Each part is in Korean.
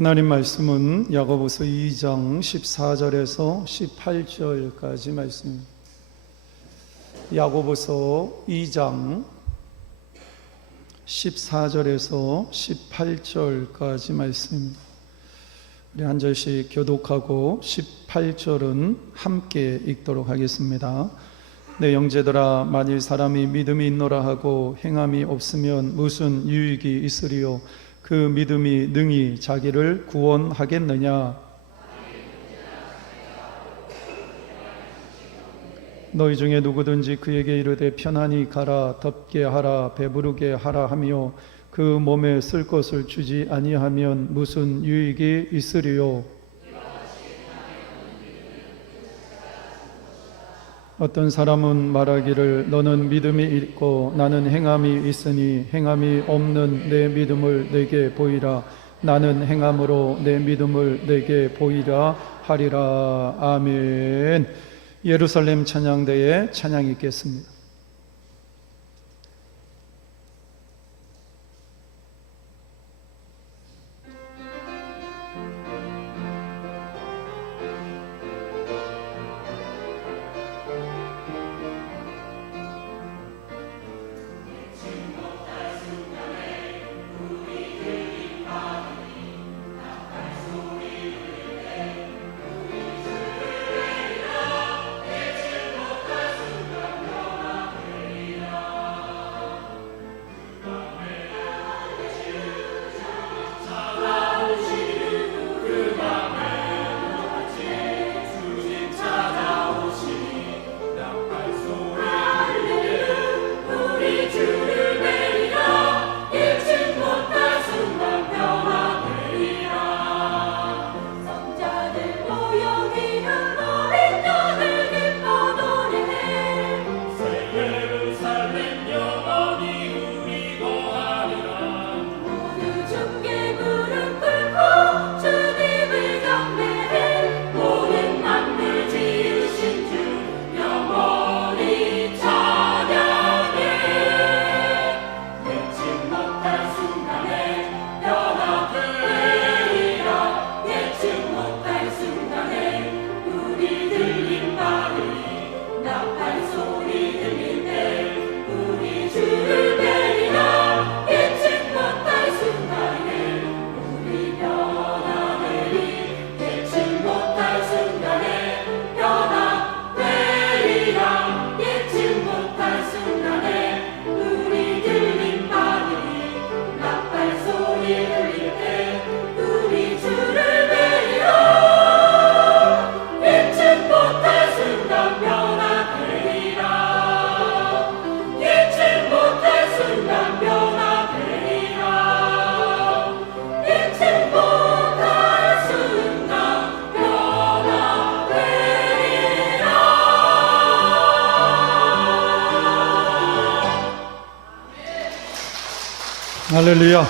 하나님 말씀은 야고보서 2장 14절에서 18절까지 말씀입니다. 야고보서 2장 14절에서 18절까지 말씀입니다. 우리 한 절씩 교독하고 18절은 함께 읽도록 하겠습니다. 내 형제들아, 만일 사람이 믿음이 있노라 하고 행함이 없으면 무슨 유익이 있으리요? 그 믿음이 능히 자기를 구원하겠느냐? 너희 중에 누구든지 그에게 이르되 편안히 가라, 덥게 하라, 배부르게 하라 하며 그 몸에 쓸 것을 주지 아니하면 무슨 유익이 있으리요? 어떤 사람은 말하기를 너는 믿음이 있고 나는 행함이 있으니 행함이 없는 내 믿음을 내게 보이라. 나는 행함으로 내 믿음을 내게 보이라 하리라. 아멘. 예루살렘 찬양대에 찬양이 있겠습니다. 할렐루야.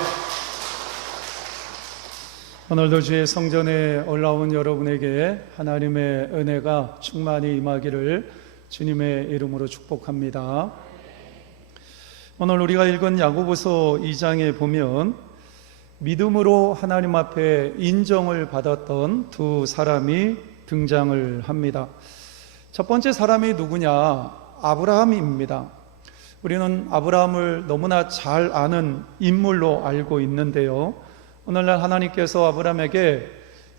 오늘도 주의 성전에 올라온 여러분에게 하나님의 은혜가 충만히 임하기를 주님의 이름으로 축복합니다. 오늘 우리가 읽은 야고보서 2장에 보면 믿음으로 하나님 앞에 인정을 받았던 두 사람이 등장을 합니다. 첫 번째 사람이 누구냐? 아브라함입니다. 우리는 아브라함을 너무나 잘 아는 인물로 알고 있는데요, 오늘날 하나님께서 아브라함에게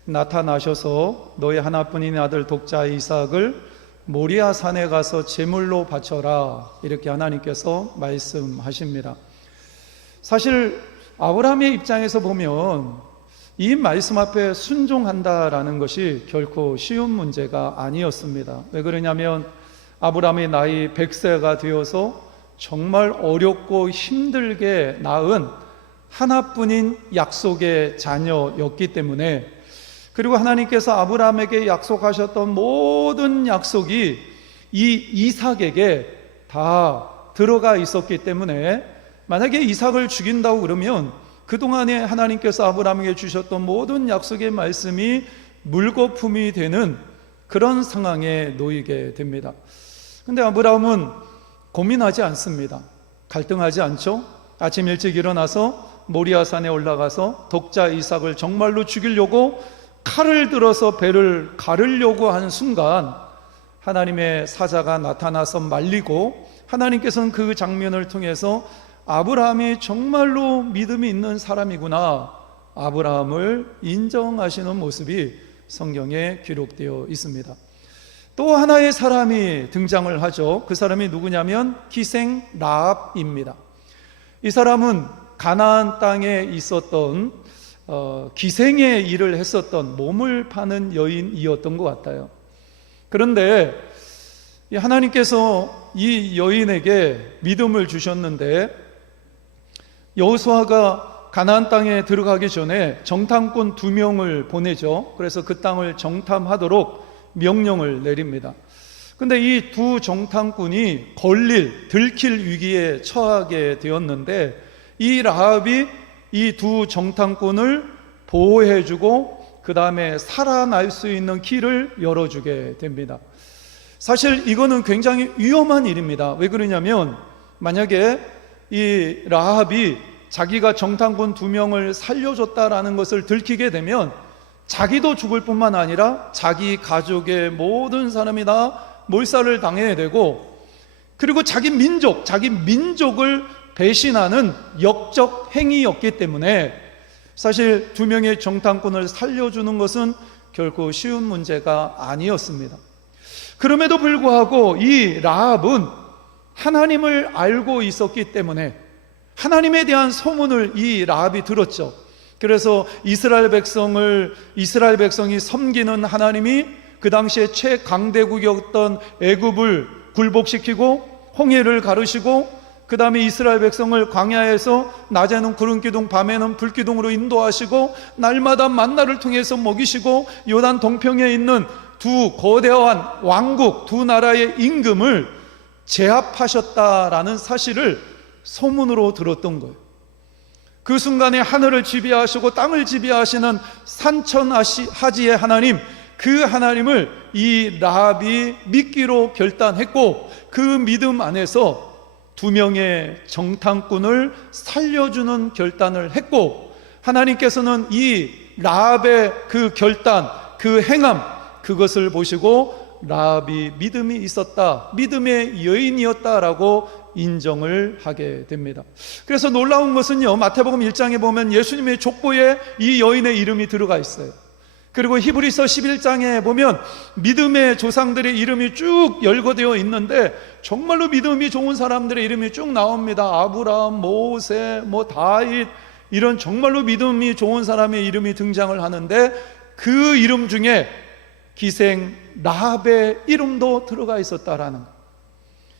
나타나셔서 너의 하나뿐인 아들 독자 이삭을 모리아 산에 가서 제물로 바쳐라, 이렇게 하나님께서 말씀하십니다. 사실 아브라함의 입장에서 보면 이 말씀 앞에 순종한다라는 것이 결코 쉬운 문제가 아니었습니다. 왜 그러냐면 아브라함의 나이 100세가 되어서 정말 어렵고 힘들게 낳은 하나뿐인 약속의 자녀였기 때문에, 그리고 하나님께서 아브라함에게 약속하셨던 모든 약속이 이 이삭에게 다 들어가 있었기 때문에 만약에 이삭을 죽인다고 그러면 그동안에 하나님께서 아브라함에게 주셨던 모든 약속의 말씀이 물거품이 되는 그런 상황에 놓이게 됩니다. 그런데 아브라함은 고민하지 않습니다. 갈등하지 않죠. 아침 일찍 일어나서 모리아산에 올라가서 독자 이삭을 정말로 죽이려고 칼을 들어서 배를 가르려고 한 순간 하나님의 사자가 나타나서 말리고, 하나님께서는 그 장면을 통해서 아브라함이 정말로 믿음이 있는 사람이구나, 아브라함을 인정하시는 모습이 성경에 기록되어 있습니다. 또 하나의 사람이 등장을 하죠. 그 사람이 누구냐면 기생 라합입니다. 이 사람은 가나안 땅에 있었던 기생의 일을 했었던, 몸을 파는 여인이었던 것 같아요. 그런데 하나님께서 이 여인에게 믿음을 주셨는데, 여호수아가 가나안 땅에 들어가기 전에 정탐꾼 2명을 보내죠. 그래서 그 땅을 정탐하도록 명령을 내립니다. 근데 이 두 정탐꾼이 들킬 위기에 처하게 되었는데, 이 라합이 이 두 정탐꾼을 보호해주고 그 다음에 살아날 수 있는 길을 열어주게 됩니다. 사실 이거는 굉장히 위험한 일입니다. 왜 그러냐면, 만약에 이 라합이 자기가 정탐꾼 2명을 살려줬다라는 것을 들키게 되면 자기도 죽을 뿐만 아니라 자기 가족의 모든 사람이 다 몰살을 당해야 되고, 그리고 자기 민족을 배신하는 역적 행위였기 때문에 사실 2명의 정탐꾼을 살려주는 것은 결코 쉬운 문제가 아니었습니다. 그럼에도 불구하고 이 라합은 하나님을 알고 있었기 때문에 하나님에 대한 소문을 이 라합이 들었죠. 그래서 이스라엘 백성이 섬기는 하나님이 그 당시에 최강대국이었던 애굽을 굴복시키고 홍해를 가르시고, 그 다음에 이스라엘 백성을 광야에서 낮에는 구름기둥 밤에는 불기둥으로 인도하시고, 날마다 만나를 통해서 먹이시고, 요단 동평에 있는 두 거대한 왕국, 두 나라의 임금을 제압하셨다라는 사실을 소문으로 들었던 거예요. 그 순간에 하늘을 지배하시고 땅을 지배하시는 산천하지의 하나님, 그 하나님을 이 라합이 믿기로 결단했고, 그 믿음 안에서 2명의 정탐꾼을 살려주는 결단을 했고, 하나님께서는 이 라합의 그 결단, 그 행함, 그것을 보시고 라합이 믿음이 있었다, 믿음의 여인이었다라고 인정을 하게 됩니다. 그래서 놀라운 것은요, 마태복음 1장에 보면 예수님의 족보에 이 여인의 이름이 들어가 있어요. 그리고 히브리서 11장에 보면 믿음의 조상들의 이름이 쭉 열거되어 있는데, 정말로 믿음이 좋은 사람들의 이름이 쭉 나옵니다. 아브라함, 모세, 다윗, 이런 정말로 믿음이 좋은 사람의 이름이 등장을 하는데, 그 이름 중에 기생 라합의 이름도 들어가 있었다라는 것.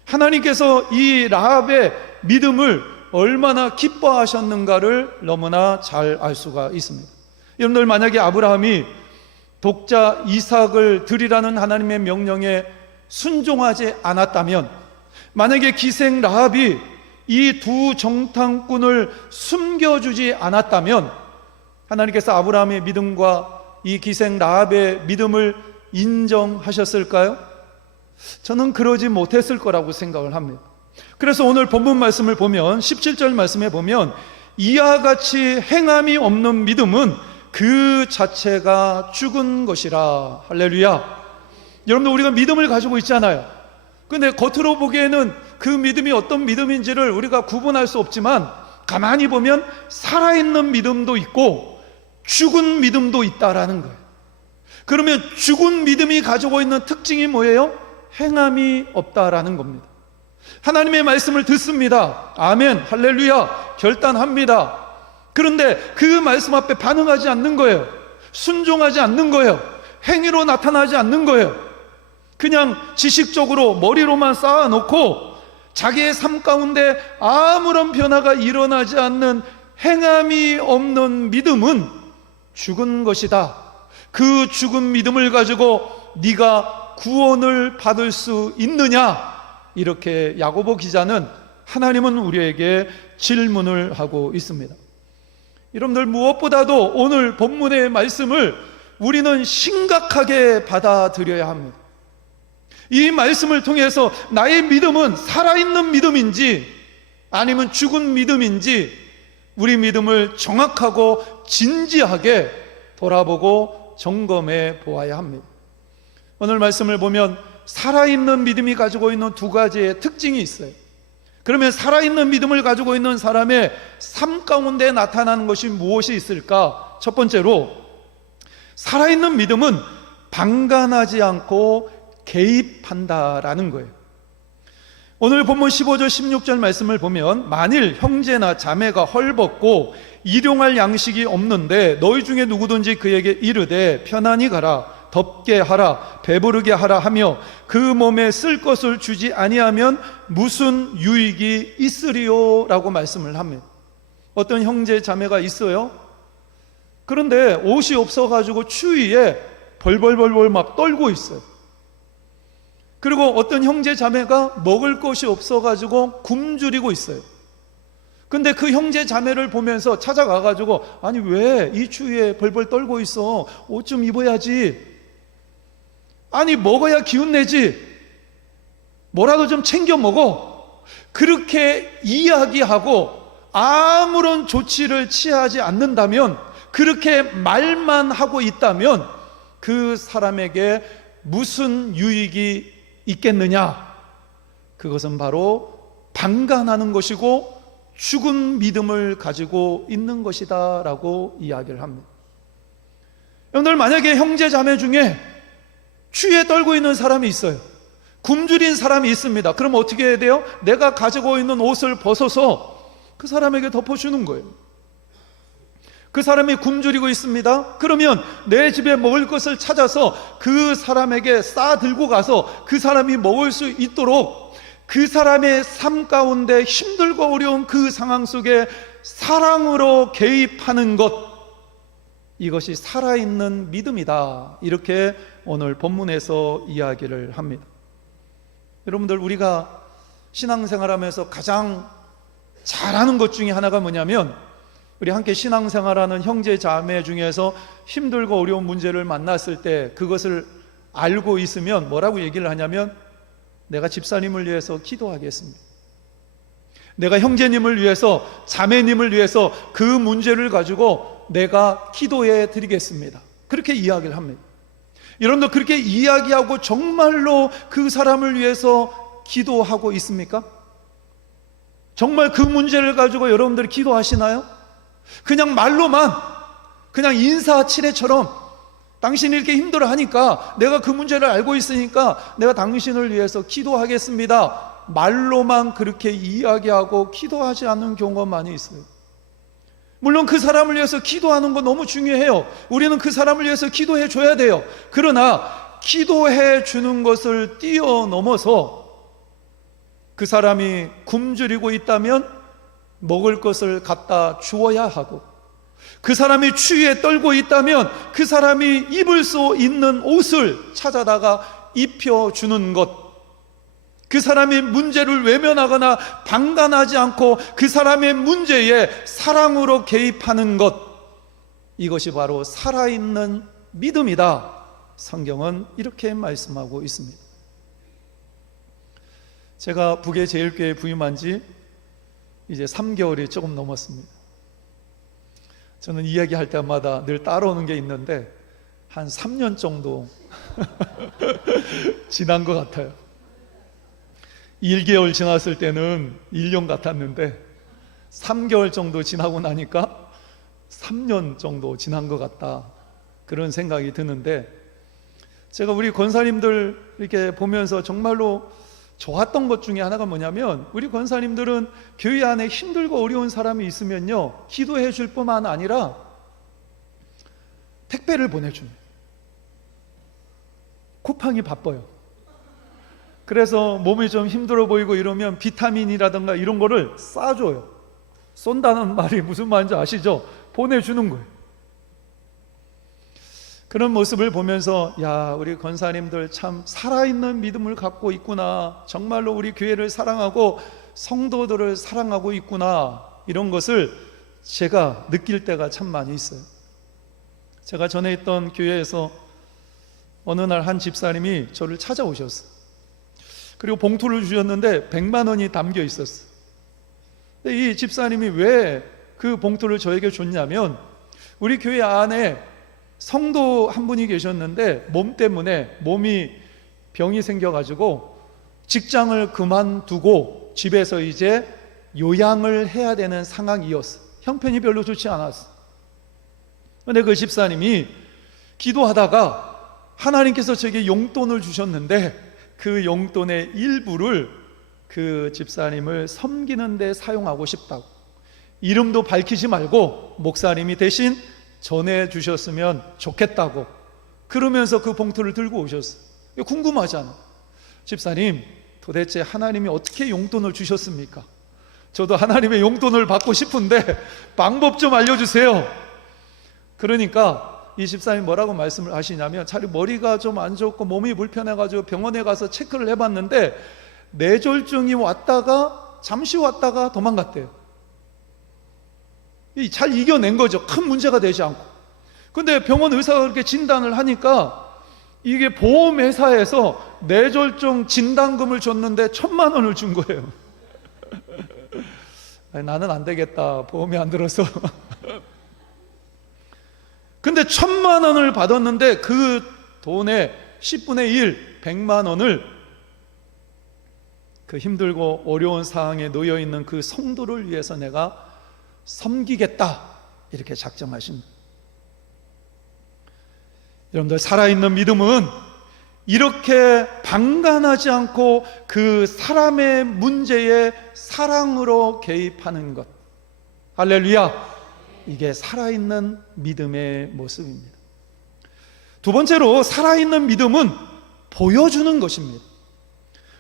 하나님께서 이 라합의 믿음을 얼마나 기뻐하셨는가를 너무나 잘 알 수가 있습니다. 여러분들, 만약에 아브라함이 독자 이삭을 드리라는 하나님의 명령에 순종하지 않았다면, 만약에 기생 라합이 이 두 정탐꾼을 숨겨주지 않았다면, 하나님께서 아브라함의 믿음과 이 기생 라합의 믿음을 인정하셨을까요? 저는 그러지 못했을 거라고 생각을 합니다. 그래서 오늘 본문 말씀을 보면 17절 말씀에 보면, 이와 같이 행함이 없는 믿음은 그 자체가 죽은 것이라. 할렐루야. 여러분들, 우리가 믿음을 가지고 있잖아요. 근데 겉으로 보기에는 그 믿음이 어떤 믿음인지를 우리가 구분할 수 없지만, 가만히 보면 살아있는 믿음도 있고 죽은 믿음도 있다라는 거예요. 그러면 죽은 믿음이 가지고 있는 특징이 뭐예요? 행함이 없다라는 겁니다. 하나님의 말씀을 듣습니다. 아멘, 할렐루야, 결단합니다. 그런데 그 말씀 앞에 반응하지 않는 거예요. 순종하지 않는 거예요. 행위로 나타나지 않는 거예요. 그냥 지식적으로 머리로만 쌓아놓고 자기의 삶 가운데 아무런 변화가 일어나지 않는 행함이 없는 믿음은 죽은 것이다. 그 죽은 믿음을 가지고 네가 구원을 받을 수 있느냐? 이렇게 야고보 기자는, 하나님은 우리에게 질문을 하고 있습니다. 여러분들, 무엇보다도 오늘 본문의 말씀을 우리는 심각하게 받아들여야 합니다. 이 말씀을 통해서 나의 믿음은 살아있는 믿음인지 아니면 죽은 믿음인지 우리 믿음을 정확하고 진지하게 돌아보고 점검해 보아야 합니다. 오늘 말씀을 보면 살아있는 믿음이 가지고 있는 두 가지의 특징이 있어요. 그러면 살아있는 믿음을 가지고 있는 사람의 삶 가운데 나타나는 것이 무엇이 있을까? 첫 번째로, 살아있는 믿음은 방관하지 않고 개입한다라는 거예요. 오늘 본문 15절 16절 말씀을 보면, 만일 형제나 자매가 헐벗고 일용할 양식이 없는데 너희 중에 누구든지 그에게 이르되 편안히 가라, 덥게 하라, 배부르게 하라 하며 그 몸에 쓸 것을 주지 아니하면 무슨 유익이 있으리요? 라고 말씀을 합니다. 어떤 형제 자매가 있어요. 그런데 옷이 없어가지고 추위에 벌벌벌벌 막 떨고 있어요. 그리고 어떤 형제 자매가 먹을 것이 없어가지고 굶주리고 있어요. 근데 그 형제 자매를 보면서 찾아가가지고, 아니 왜 이 추위에 벌벌 떨고 있어? 옷 좀 입어야지. 아니 먹어야 기운 내지. 뭐라도 좀 챙겨 먹어. 그렇게 이야기하고 아무런 조치를 취하지 않는다면, 그렇게 말만 하고 있다면 그 사람에게 무슨 유익이 있겠느냐? 그것은 바로 방관하는 것이고 죽은 믿음을 가지고 있는 것이다 라고 이야기를 합니다. 여러분들, 만약에 형제 자매 중에 추위에 떨고 있는 사람이 있어요. 굶주린 사람이 있습니다. 그럼 어떻게 해야 돼요? 내가 가지고 있는 옷을 벗어서 그 사람에게 덮어주는 거예요. 그 사람이 굶주리고 있습니다. 그러면 내 집에 먹을 것을 찾아서 그 사람에게 싸들고 가서 그 사람이 먹을 수 있도록 그 사람의 삶 가운데 힘들고 어려운 그 상황 속에 사랑으로 개입하는 것, 이것이 살아있는 믿음이다. 이렇게 오늘 본문에서 이야기를 합니다. 여러분들, 우리가 신앙생활하면서 가장 잘하는 것 중에 하나가 뭐냐면, 우리 함께 신앙생활하는 형제 자매 중에서 힘들고 어려운 문제를 만났을 때 그것을 알고 있으면 뭐라고 얘기를 하냐면, 내가 집사님을 위해서 기도하겠습니다. 내가 형제님을 위해서, 자매님을 위해서 그 문제를 가지고 내가 기도해 드리겠습니다. 그렇게 이야기를 합니다. 여러분들, 그렇게 이야기하고 정말로 그 사람을 위해서 기도하고 있습니까? 정말 그 문제를 가지고 여러분들이 기도하시나요? 그냥 말로만, 그냥 인사치레처럼 당신이 이렇게 힘들어하니까 내가 그 문제를 알고 있으니까 내가 당신을 위해서 기도하겠습니다, 말로만 그렇게 이야기하고 기도하지 않는 경우가 많이 있어요. 물론 그 사람을 위해서 기도하는 거 너무 중요해요. 우리는 그 사람을 위해서 기도해 줘야 돼요. 그러나 기도해 주는 것을 뛰어넘어서 그 사람이 굶주리고 있다면 먹을 것을 갖다 주어야 하고, 그 사람이 추위에 떨고 있다면 그 사람이 입을 수 있는 옷을 찾아다가 입혀주는 것, 그 사람의 문제를 외면하거나 방관하지 않고 그 사람의 문제에 사랑으로 개입하는 것, 이것이 바로 살아있는 믿음이다. 성경은 이렇게 말씀하고 있습니다. 제가 북의 제일교회에 부임한 지 이제 3개월이 조금 넘었습니다. 저는 이야기할 때마다 늘 따라오는 게 있는데 한 3년 정도 지난 것 같아요. 1개월 지났을 때는 1년 같았는데 3개월 정도 지나고 나니까 3년 정도 지난 것 같다, 그런 생각이 드는데, 제가 우리 권사님들 이렇게 보면서 정말로 좋았던 것 중에 하나가 뭐냐면, 우리 권사님들은 교회 안에 힘들고 어려운 사람이 있으면요, 기도해 줄 뿐만 아니라 택배를 보내줍니다. 쿠팡이 바빠요. 그래서 몸이 좀 힘들어 보이고 이러면 비타민이라든가 이런 거를 싸줘요. 쏜다는 말이 무슨 말인지 아시죠? 보내주는 거예요. 그런 모습을 보면서, 야, 우리 권사님들 참 살아있는 믿음을 갖고 있구나, 정말로 우리 교회를 사랑하고 성도들을 사랑하고 있구나, 이런 것을 제가 느낄 때가 참 많이 있어요. 제가 전에 있던 교회에서 어느 날 한 집사님이 저를 찾아오셨어요. 그리고 봉투를 주셨는데 100만 원이 담겨 있었어요. 이 집사님이 왜 그 봉투를 저에게 줬냐면, 우리 교회 안에 성도 한 분이 계셨는데 몸 때문에 몸이 병이 생겨가지고 직장을 그만두고 집에서 이제 요양을 해야 되는 상황이었어. 형편이 별로 좋지 않았어. 그런데 그 집사님이 기도하다가 하나님께서 제게 용돈을 주셨는데 그 용돈의 일부를 그 집사님을 섬기는 데 사용하고 싶다고, 이름도 밝히지 말고 목사님이 대신 전해주셨으면 좋겠다고 그러면서 그 봉투를 들고 오셨어. 궁금하잖아. 집사님, 도대체 하나님이 어떻게 용돈을 주셨습니까? 저도 하나님의 용돈을 받고 싶은데 방법 좀 알려주세요. 그러니까 이 집사님이 뭐라고 말씀을 하시냐면, 자기 머리가 좀 안 좋고 몸이 불편해가지고 병원에 가서 체크를 해봤는데 뇌졸중이 왔다가 잠시 왔다가 도망갔대요. 잘 이겨낸 거죠. 큰 문제가 되지 않고. 근데 병원 의사가 그렇게 진단을 하니까 이게 보험회사에서 뇌졸중 진단금을 줬는데 1,000만 원을 준 거예요. 아니, 나는 안 되겠다, 보험이 안 들어서. 근데 1,000만 원을 받았는데 그 돈의 10분의 1, 100만 원을 그 힘들고 어려운 상황에 놓여 있는 그 성도를 위해서 내가 섬기겠다, 이렇게 작정하십니다. 여러분들, 살아있는 믿음은 이렇게 방관하지 않고 그 사람의 문제에 사랑으로 개입하는 것, 할렐루야, 이게 살아있는 믿음의 모습입니다. 두 번째로, 살아있는 믿음은 보여주는 것입니다.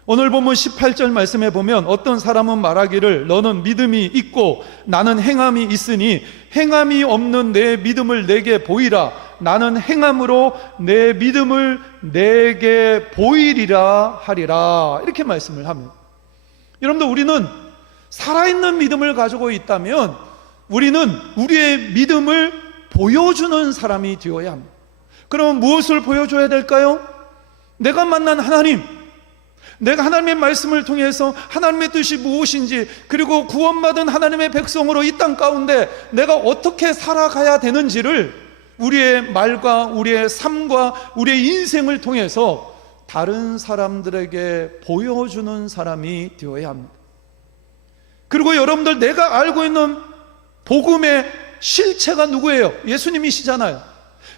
오늘 본문 18절 말씀에 보면 어떤 사람은 말하기를 너는 믿음이 있고 나는 행함이 있으니 행함이 없는 내 믿음을 내게 보이라. 나는 행함으로 내 믿음을 내게 보이리라 하리라, 이렇게 말씀을 합니다. 여러분들, 우리는 살아있는 믿음을 가지고 있다면 우리는 우리의 믿음을 보여주는 사람이 되어야 합니다. 그러면 무엇을 보여줘야 될까요? 내가 만난 하나님, 내가 하나님의 말씀을 통해서 하나님의 뜻이 무엇인지, 그리고 구원받은 하나님의 백성으로 이 땅 가운데 내가 어떻게 살아가야 되는지를 우리의 말과 우리의 삶과 우리의 인생을 통해서 다른 사람들에게 보여주는 사람이 되어야 합니다. 그리고 여러분들, 내가 알고 있는 복음의 실체가 누구예요? 예수님이시잖아요.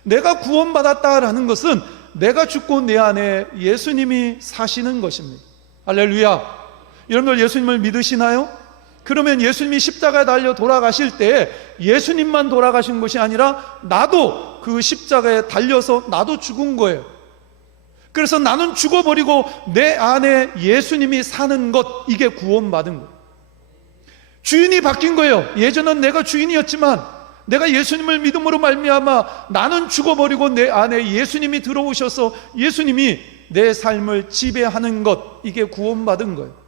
내가 구원받았다라는 것은 내가 죽고 내 안에 예수님이 사시는 것입니다. 할렐루야. 여러분들, 예수님을 믿으시나요? 그러면 예수님이 십자가에 달려 돌아가실 때 예수님만 돌아가신 것이 아니라 나도 그 십자가에 달려서 나도 죽은 거예요. 그래서 나는 죽어버리고 내 안에 예수님이 사는 것, 이게 구원받은 거예요. 주인이 바뀐 거예요. 예전엔 내가 주인이었지만 내가 예수님을 믿음으로 말미암아 나는 죽어버리고 내 안에 예수님이 들어오셔서 예수님이 내 삶을 지배하는 것, 이게 구원받은 거예요.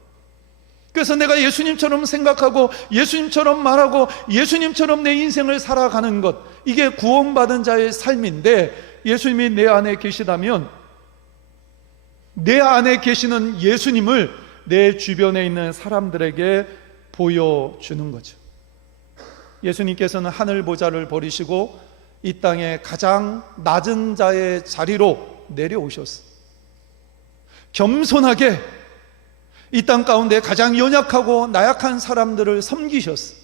그래서 내가 예수님처럼 생각하고 예수님처럼 말하고 예수님처럼 내 인생을 살아가는 것, 이게 구원받은 자의 삶인데, 예수님이 내 안에 계시다면 내 안에 계시는 예수님을 내 주변에 있는 사람들에게 보여주는 거죠. 예수님께서는 하늘 보좌를 버리시고 이 땅의 가장 낮은 자의 자리로 내려오셨어요. 겸손하게 이 땅 가운데 가장 연약하고 나약한 사람들을 섬기셨어요.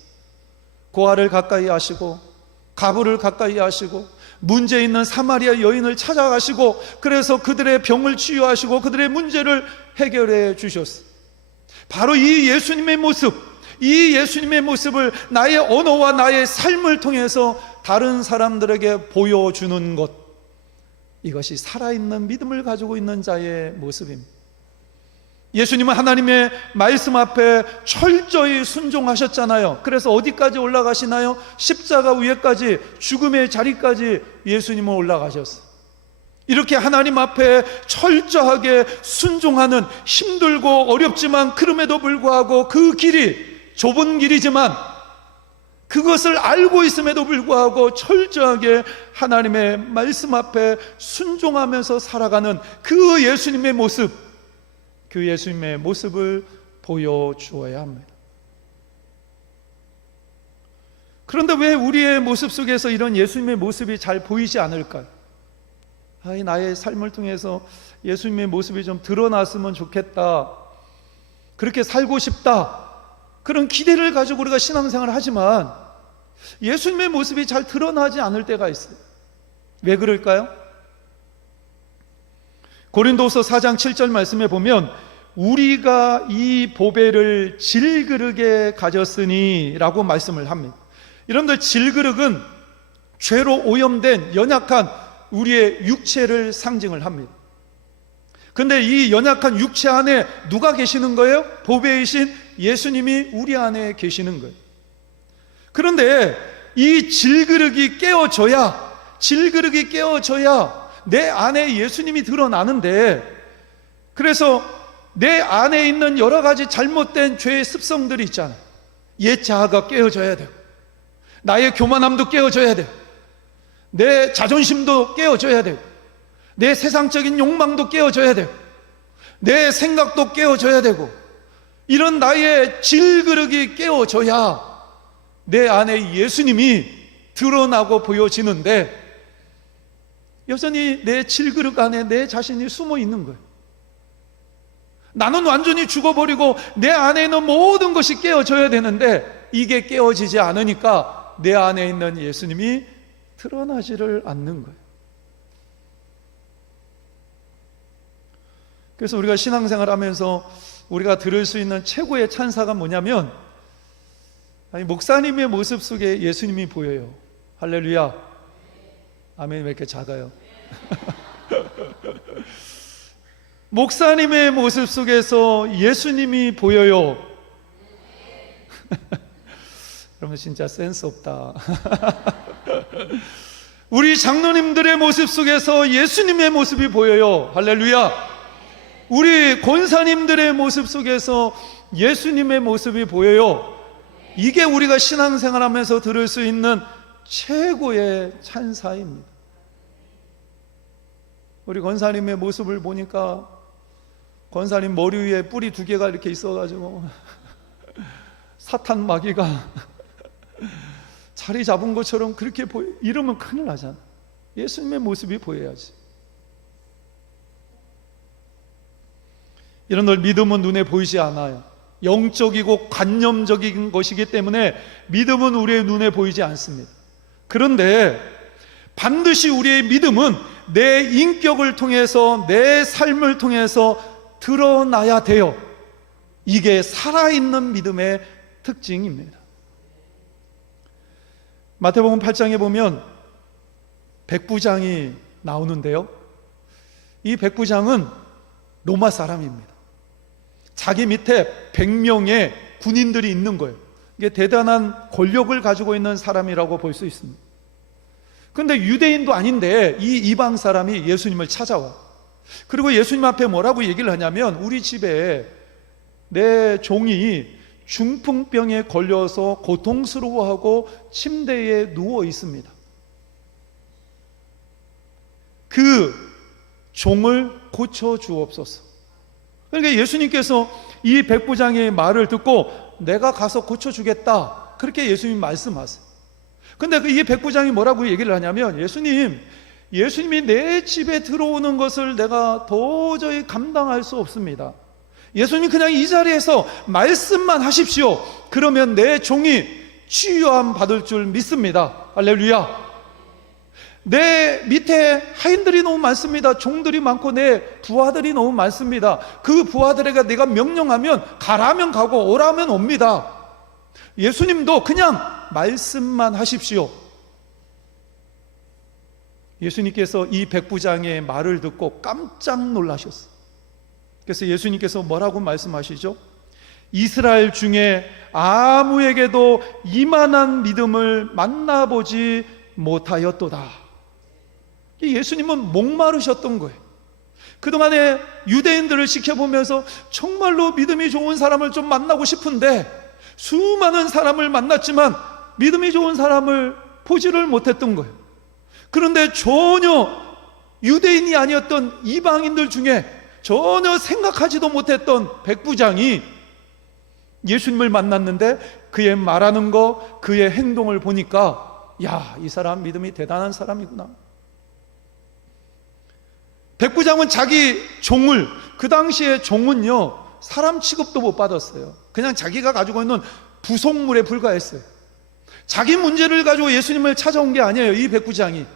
고아를 가까이 하시고 가부를 가까이 하시고 문제 있는 사마리아 여인을 찾아가시고 그래서 그들의 병을 치유하시고 그들의 문제를 해결해 주셨어요. 바로 이 예수님의 모습, 이 예수님의 모습을 나의 언어와 나의 삶을 통해서 다른 사람들에게 보여주는 것, 이것이 살아있는 믿음을 가지고 있는 자의 모습입니다. 예수님은 하나님의 말씀 앞에 철저히 순종하셨잖아요. 그래서 어디까지 올라가시나요? 십자가 위에까지, 죽음의 자리까지 예수님은 올라가셨어요. 이렇게 하나님 앞에 철저하게 순종하는, 힘들고 어렵지만 그럼에도 불구하고 그 길이 좁은 길이지만 그것을 알고 있음에도 불구하고 철저하게 하나님의 말씀 앞에 순종하면서 살아가는 그 예수님의 모습, 그 예수님의 모습을 보여주어야 합니다. 그런데 왜 우리의 모습 속에서 이런 예수님의 모습이 잘 보이지 않을까요? 나의 삶을 통해서 예수님의 모습이 좀 드러났으면 좋겠다, 그렇게 살고 싶다, 그런 기대를 가지고 우리가 신앙생활을 하지만 예수님의 모습이 잘 드러나지 않을 때가 있어요. 왜 그럴까요? 고린도서 4장 7절 말씀에 보면 우리가 이 보배를 질그릇에 가졌으니 라고 말씀을 합니다. 여러분들, 질그릇은 죄로 오염된 연약한 우리의 육체를 상징을 합니다. 근데 이 연약한 육체 안에 누가 계시는 거예요? 보배이신 예수님이 우리 안에 계시는 거예요. 그런데 이 질그릇이 깨어져야 내 안에 예수님이 드러나는데, 그래서 내 안에 있는 여러 가지 잘못된 죄의 습성들이 있잖아요. 옛 자아가 깨어져야 돼요. 나의 교만함도 깨어져야 돼요. 내 자존심도 깨어져야 돼요. 내 세상적인 욕망도 깨어져야 돼요. 내 생각도 깨어져야 되고, 이런 나의 질그릇이 깨어져야 내 안에 예수님이 드러나고 보여지는데, 여전히 내 질그릇 안에 내 자신이 숨어 있는 거예요. 나는 완전히 죽어버리고 내 안에 있는 모든 것이 깨어져야 되는데 이게 깨어지지 않으니까 내 안에 있는 예수님이 드러나지를 않는 거예요. 그래서 우리가 신앙생활 하면서 우리가 들을 수 있는 최고의 찬사가 뭐냐면, 목사님의 모습 속에 예수님이 보여요. 할렐루야. 아멘. 왜 이렇게 작아요? 목사님의 모습 속에서 예수님이 보여요. 여러분, 진짜 센스 없다. 우리 장로님들의 모습 속에서 예수님의 모습이 보여요. 할렐루야. 우리 권사님들의 모습 속에서 예수님의 모습이 보여요. 이게 우리가 신앙생활하면서 들을 수 있는 최고의 찬사입니다. 우리 권사님의 모습을 보니까 권사님 머리 위에 뿔이 2개가 이렇게 있어가지고 사탄 마귀가 자리 잡은 것처럼 그렇게 보여. 이러면 큰일 나잖아. 예수님의 모습이 보여야지. 이런 걸 믿음은 눈에 보이지 않아요. 영적이고 관념적인 것이기 때문에 믿음은 우리의 눈에 보이지 않습니다. 그런데 반드시 우리의 믿음은 내 인격을 통해서, 내 삶을 통해서 드러나야 돼요. 이게 살아있는 믿음의 특징입니다. 마태복음 8장에 보면 백부장이 나오는데요, 이 백부장은 로마 사람입니다. 자기 밑에 100명의 군인들이 있는 거예요. 이게 대단한 권력을 가지고 있는 사람이라고 볼 수 있습니다. 그런데 유대인도 아닌데 이 이방 사람이 예수님을 찾아와. 그리고 예수님 앞에 뭐라고 얘기를 하냐면, 우리 집에 내 종이 중풍병에 걸려서 고통스러워하고 침대에 누워 있습니다. 그 종을 고쳐 주옵소서. 그러니까 예수님께서 이 백부장의 말을 듣고 내가 가서 고쳐주겠다, 그렇게 예수님 말씀하세요. 근데 이 백부장이 뭐라고 얘기를 하냐면, 예수님이 내 집에 들어오는 것을 내가 도저히 감당할 수 없습니다. 예수님 그냥 이 자리에서 말씀만 하십시오. 그러면 내 종이 치유함 받을 줄 믿습니다. 할렐루야. 내 밑에 하인들이 너무 많습니다. 종들이 많고 내 부하들이 너무 많습니다. 그 부하들에게 내가 명령하면 가라면 가고 오라면 옵니다. 예수님도 그냥 말씀만 하십시오. 예수님께서 이 백부장의 말을 듣고 깜짝 놀라셨어요. 그래서 예수님께서 뭐라고 말씀하시죠? 이스라엘 중에 아무에게도 이만한 믿음을 만나보지 못하였도다. 예수님은 목마르셨던 거예요. 그동안에 유대인들을 지켜보면서 정말로 믿음이 좋은 사람을 좀 만나고 싶은데 수많은 사람을 만났지만 믿음이 좋은 사람을 보지를 못했던 거예요. 그런데 전혀 유대인이 아니었던 이방인들 중에 전혀 생각하지도 못했던 백부장이 예수님을 만났는데 그의 말하는 거, 그의 행동을 보니까 야, 이 사람 믿음이 대단한 사람이구나. 백부장은 자기 종을, 그 당시에 종은요 사람 취급도 못 받았어요. 그냥 자기가 가지고 있는 부속물에 불과했어요. 자기 문제를 가지고 예수님을 찾아온 게 아니에요. 이 백부장이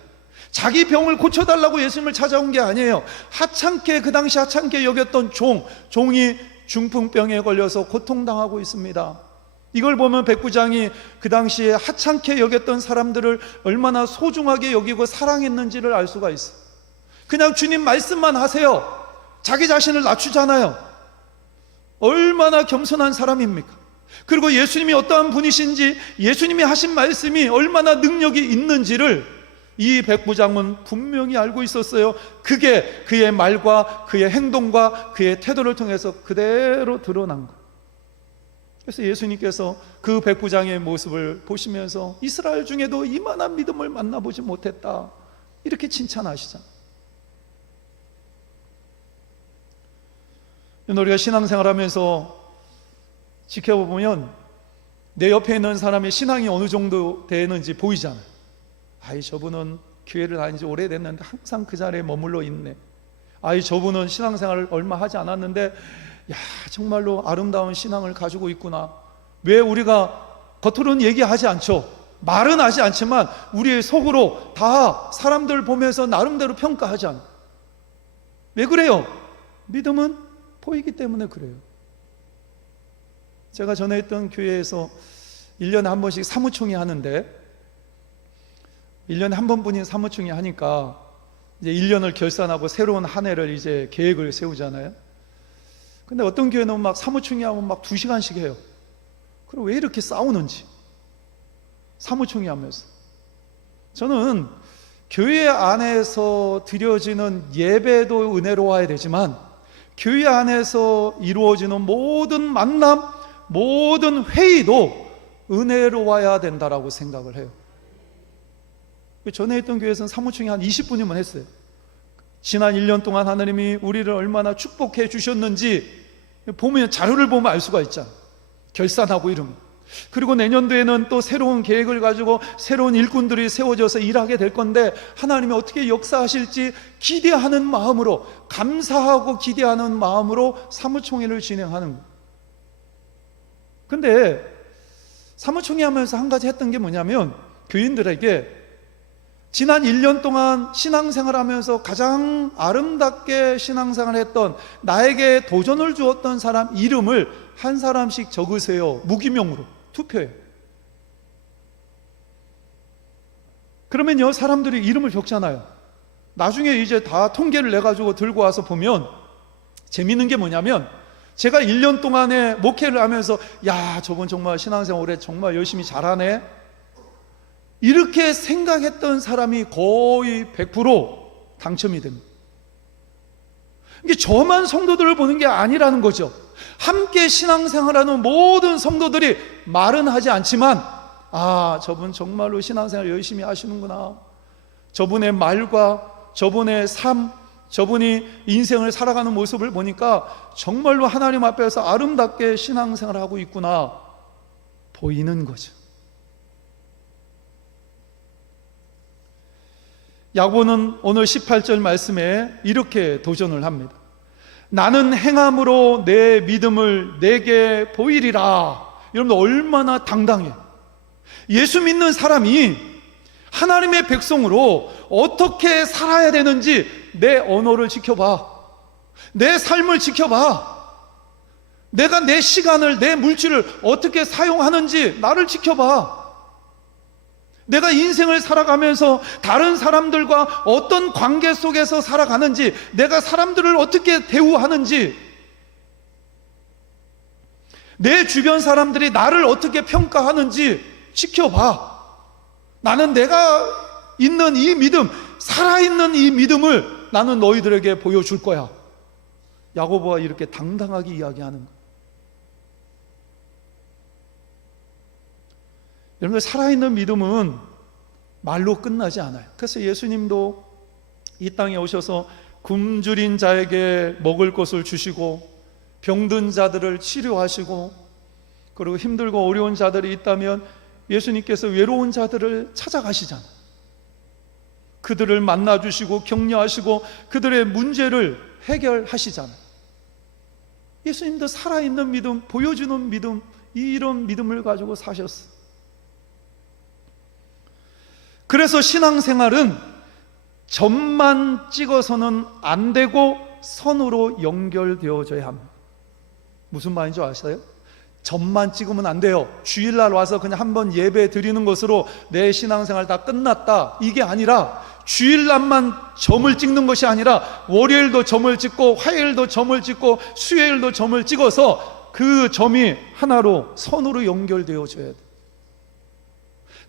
자기 병을 고쳐달라고 예수님을 찾아온 게 아니에요. 하찮게, 그 당시 하찮게 여겼던 종이 중풍병에 걸려서 고통당하고 있습니다. 이걸 보면 백부장이 그 당시에 하찮게 여겼던 사람들을 얼마나 소중하게 여기고 사랑했는지를 알 수가 있어요. 그냥 주님 말씀만 하세요. 자기 자신을 낮추잖아요. 얼마나 겸손한 사람입니까? 그리고 예수님이 어떠한 분이신지, 예수님이 하신 말씀이 얼마나 능력이 있는지를 이 백부장은 분명히 알고 있었어요. 그게 그의 말과 그의 행동과 그의 태도를 통해서 그대로 드러난 거예요. 그래서 예수님께서 그 백부장의 모습을 보시면서 이스라엘 중에도 이만한 믿음을 만나보지 못했다, 이렇게 칭찬하시잖아요. 우리가 신앙생활하면서 지켜보면 내 옆에 있는 사람의 신앙이 어느 정도 되는지 보이잖아요. 아이, 저분은 교회를 다닌 지 오래됐는데 항상 그 자리에 머물러 있네. 아이, 저분은 신앙생활을 얼마 하지 않았는데 야, 정말로 아름다운 신앙을 가지고 있구나. 왜 우리가 겉으로는 얘기하지 않죠? 말은 하지 않지만 우리의 속으로 다 사람들 보면서 나름대로 평가하지 않아요. 왜 그래요? 믿음은 보이기 때문에 그래요. 제가 전에 있던 교회에서 1년에 한 번씩 사무총회 하는데, 1년에 한 번뿐인 사무총회 하니까 이제 1년을 결산하고 새로운 한 해를 이제 계획을 세우잖아요. 근데 어떤 교회는 막 사무총회 하면 막 2시간씩 해요. 그럼 왜 이렇게 싸우는지, 사무총회 하면서. 저는 교회 안에서 드려지는 예배도 은혜로워야 되지만 교회 안에서 이루어지는 모든 만남, 모든 회의도 은혜로워야 된다라고 생각을 해요. 전에 있던 교회에서는 사무총회 한 20분이면 했어요. 지난 1년 동안 하나님이 우리를 얼마나 축복해 주셨는지 보면, 자료를 보면 알 수가 있잖아요. 결산하고 이러면. 그리고 내년도에는 또 새로운 계획을 가지고 새로운 일꾼들이 세워져서 일하게 될 건데 하나님이 어떻게 역사하실지 기대하는 마음으로, 감사하고 기대하는 마음으로 사무총회를 진행하는 거예요. 근데 사무총회 하면서 한 가지 했던 게 뭐냐면, 교인들에게 지난 1년 동안 신앙생활하면서 가장 아름답게 신앙생활했던, 나에게 도전을 주었던 사람 이름을 한 사람씩 적으세요. 무기명으로 투표해요. 그러면요, 사람들이 이름을 적잖아요. 나중에 이제 다 통계를 내가지고 들고 와서 보면 재밌는 게 뭐냐면, 제가 1년 동안에 목회를 하면서 야, 저분 정말 신앙생활 오래 정말 열심히 잘하네, 이렇게 생각했던 사람이 거의 100% 당첨이 됩니다. 이게 저만 성도들을 보는 게 아니라는 거죠. 함께 신앙생활하는 모든 성도들이 말은 하지 않지만, 아, 저분 정말로 신앙생활 열심히 하시는구나, 저분의 말과 저분의 삶, 저분이 인생을 살아가는 모습을 보니까 정말로 하나님 앞에서 아름답게 신앙생활을 하고 있구나 보이는 거죠. 야고보는 오늘 18절 말씀에 이렇게 도전을 합니다. 나는 행함으로 내 믿음을 내게 보이리라. 여러분들 얼마나 당당해. 예수 믿는 사람이 하나님의 백성으로 어떻게 살아야 되는지 내 언어를 지켜봐, 내 삶을 지켜봐, 내가 내 시간을, 내 물질을 어떻게 사용하는지 나를 지켜봐. 내가 인생을 살아가면서 다른 사람들과 어떤 관계 속에서 살아가는지, 내가 사람들을 어떻게 대우하는지, 내 주변 사람들이 나를 어떻게 평가하는지 지켜봐. 나는 내가 있는 이 믿음, 살아있는 이 믿음을 나는 너희들에게 보여줄 거야. 야고보가 이렇게 당당하게 이야기하는 거예요. 여러분들, 살아있는 믿음은 말로 끝나지 않아요. 그래서 예수님도 이 땅에 오셔서 굶주린 자에게 먹을 것을 주시고 병든 자들을 치료하시고 그리고 힘들고 어려운 자들이 있다면 예수님께서 외로운 자들을 찾아가시잖아요. 그들을 만나주시고 격려하시고 그들의 문제를 해결하시잖아요. 예수님도 살아있는 믿음, 보여주는 믿음, 이런 믿음을 가지고 사셨어요. 그래서 신앙생활은 점만 찍어서는 안 되고 선으로 연결되어져야 합니다. 무슨 말인지 아세요? 점만 찍으면 안 돼요. 주일날 와서 그냥 한번 예배 드리는 것으로 내 신앙생활 다 끝났다, 이게 아니라 주일날만 점을 찍는 것이 아니라 월요일도 점을 찍고 화요일도 점을 찍고 수요일도 점을 찍어서 그 점이 하나로 선으로 연결되어져야 돼요.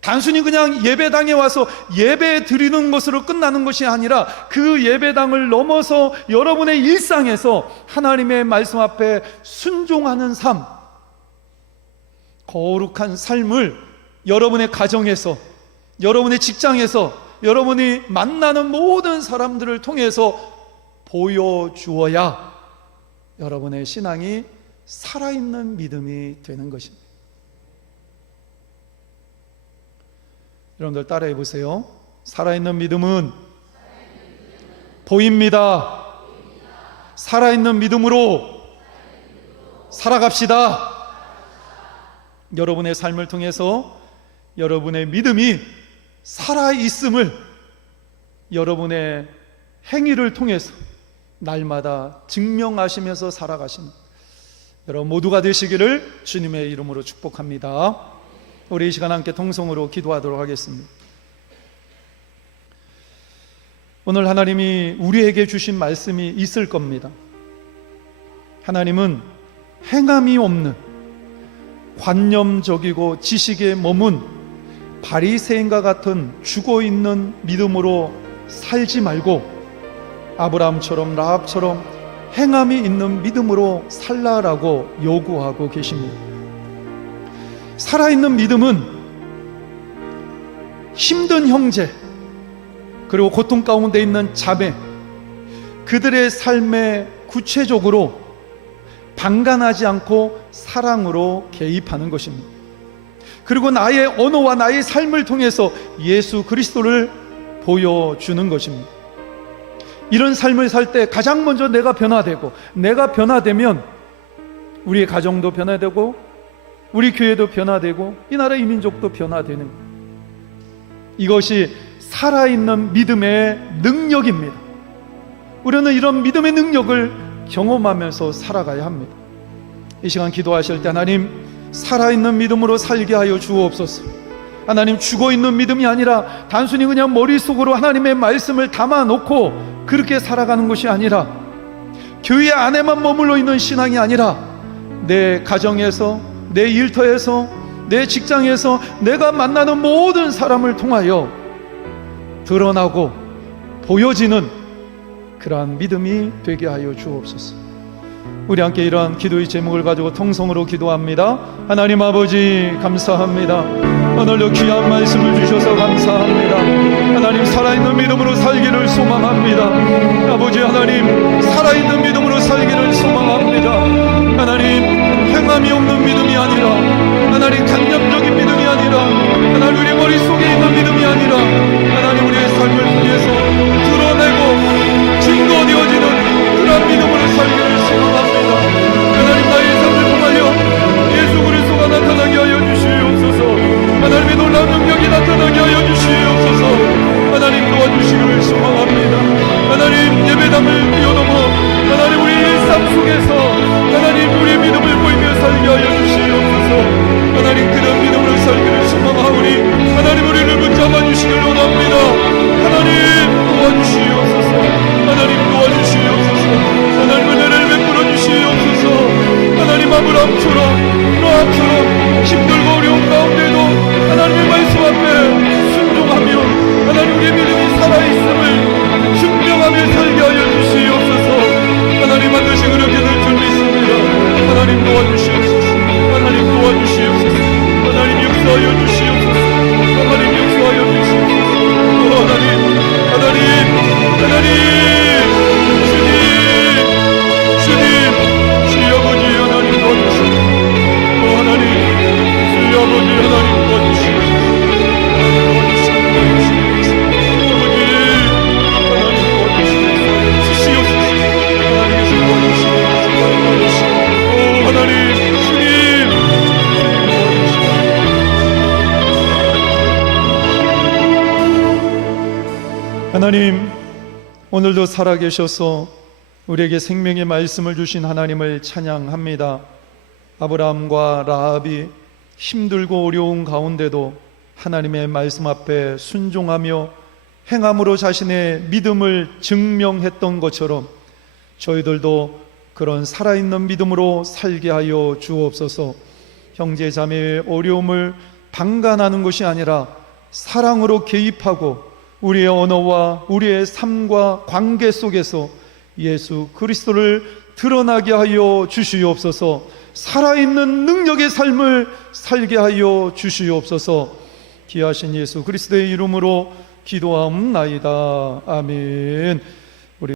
단순히 그냥 예배당에 와서 예배 드리는 것으로 끝나는 것이 아니라 그 예배당을 넘어서 여러분의 일상에서 하나님의 말씀 앞에 순종하는 삶, 거룩한 삶을 여러분의 가정에서, 여러분의 직장에서, 여러분이 만나는 모든 사람들을 통해서 보여주어야 여러분의 신앙이 살아있는 믿음이 되는 것입니다. 여러분들 따라해 보세요. 살아있는 믿음은 보입니다. 살아있는 믿음으로 살아갑시다. 여러분의 삶을 통해서 여러분의 믿음이 살아있음을 여러분의 행위를 통해서 날마다 증명하시면서 살아가시는 여러분 모두가 되시기를 주님의 이름으로 축복합니다. 우리 이 시간 함께 통성으로 기도하도록 하겠습니다. 오늘 하나님이 우리에게 주신 말씀이 있을 겁니다. 하나님은 행함이 없는 관념적이고 지식에 머문 바리새인과 같은 죽어있는 믿음으로 살지 말고 아브라함처럼 라합처럼 행함이 있는 믿음으로 살라라고 요구하고 계십니다. 살아있는 믿음은 힘든 형제 그리고 고통 가운데 있는 자매, 그들의 삶에 구체적으로 방관하지 않고 사랑으로 개입하는 것입니다. 그리고 나의 언어와 나의 삶을 통해서 예수 그리스도를 보여주는 것입니다. 이런 삶을 살 때 가장 먼저 내가 변화되고, 내가 변화되면 우리의 가정도 변화되고 우리 교회도 변화되고 이 나라 이민족도 변화되는 거예요. 이것이 살아있는 믿음의 능력입니다. 우리는 이런 믿음의 능력을 경험하면서 살아가야 합니다. 이 시간 기도하실 때 하나님 살아있는 믿음으로 살게 하여 주옵소서. 하나님 죽어있는 믿음이 아니라 단순히 그냥 머릿속으로 하나님의 말씀을 담아놓고 그렇게 살아가는 것이 아니라 교회 안에만 머물러 있는 신앙이 아니라 내 가정에서, 내 일터에서, 내 직장에서 내가 만나는 모든 사람을 통하여 드러나고 보여지는 그러한 믿음이 되게 하여 주옵소서. 우리 함께 이러한 기도의 제목을 가지고 통성으로 기도합니다. 하나님 아버지 감사합니다. 오늘도 귀한 말씀을 주셔서 감사합니다. 하나님 살아있는 믿음으로 살기를 소망합니다. 아버지 하나님 살아있는 믿음으로 살기를 소망합니다. 하나님 행함이 없는 믿음이 아니라, 하나님 간접적인 믿음이 아니라, 하나님 우리 머릿속에 있는 믿음이 아니라 하나님 우리의 삶을 통해서 드러내고 증거되어지는 그런 믿음으로 살기를 소망합니다. 하나님 나의 삶을 통하여 예수 그리스도가 나타나게 하여 주시옵소서. 하나님의 놀라운 능력이 나타나게 하여 주시옵소서. 하나님 도와주시기를 소망합니다. 하나님 예배당을 뛰어넘어 하나님 우리 일상 속에서 하나님 우리의 믿음을 보이며 살게 하여 주시옵소서. 하나님 그런 믿음으로 살기를 소망하오니 하나님 우리를 붙잡아 주시길 원합니다. 하나님 도와주시옵소서. 하나님 도와주시옵소서. 하나님 은혜를 베풀어 주시옵소서. 하나님 아브라함처럼 노아처럼 힘들고 어려운 가운데도 하나님의 말씀 앞에 순종하며 하나님 우리의 믿음이 살아있음을 증명하며 살게 하여 주시옵소서. 하나님 반드시 그렇게 될 줄 믿습니다. 하나님 도와주시옵소서. 하나님 도와주시옵소서. 하나님 역사하여 주시옵소서. 하나님 역사하여 주시옵소서. 하나님 주님 아버지 하나님 도와주시옵소서. 오늘도 살아계셔서 우리에게 생명의 말씀을 주신 하나님을 찬양합니다. 아브라함과 라합이 힘들고 어려운 가운데도 하나님의 말씀 앞에 순종하며 행함으로 자신의 믿음을 증명했던 것처럼 저희들도 그런 살아있는 믿음으로 살게 하여 주옵소서. 형제 자매의 어려움을 방관하는 것이 아니라 사랑으로 개입하고 우리의 언어와 우리의 삶과 관계 속에서 예수 그리스도를 드러나게 하여 주시옵소서. 살아있는 능력의 삶을 살게 하여 주시옵소서. 귀하신 예수 그리스도의 이름으로 기도하옵나이다. 아멘.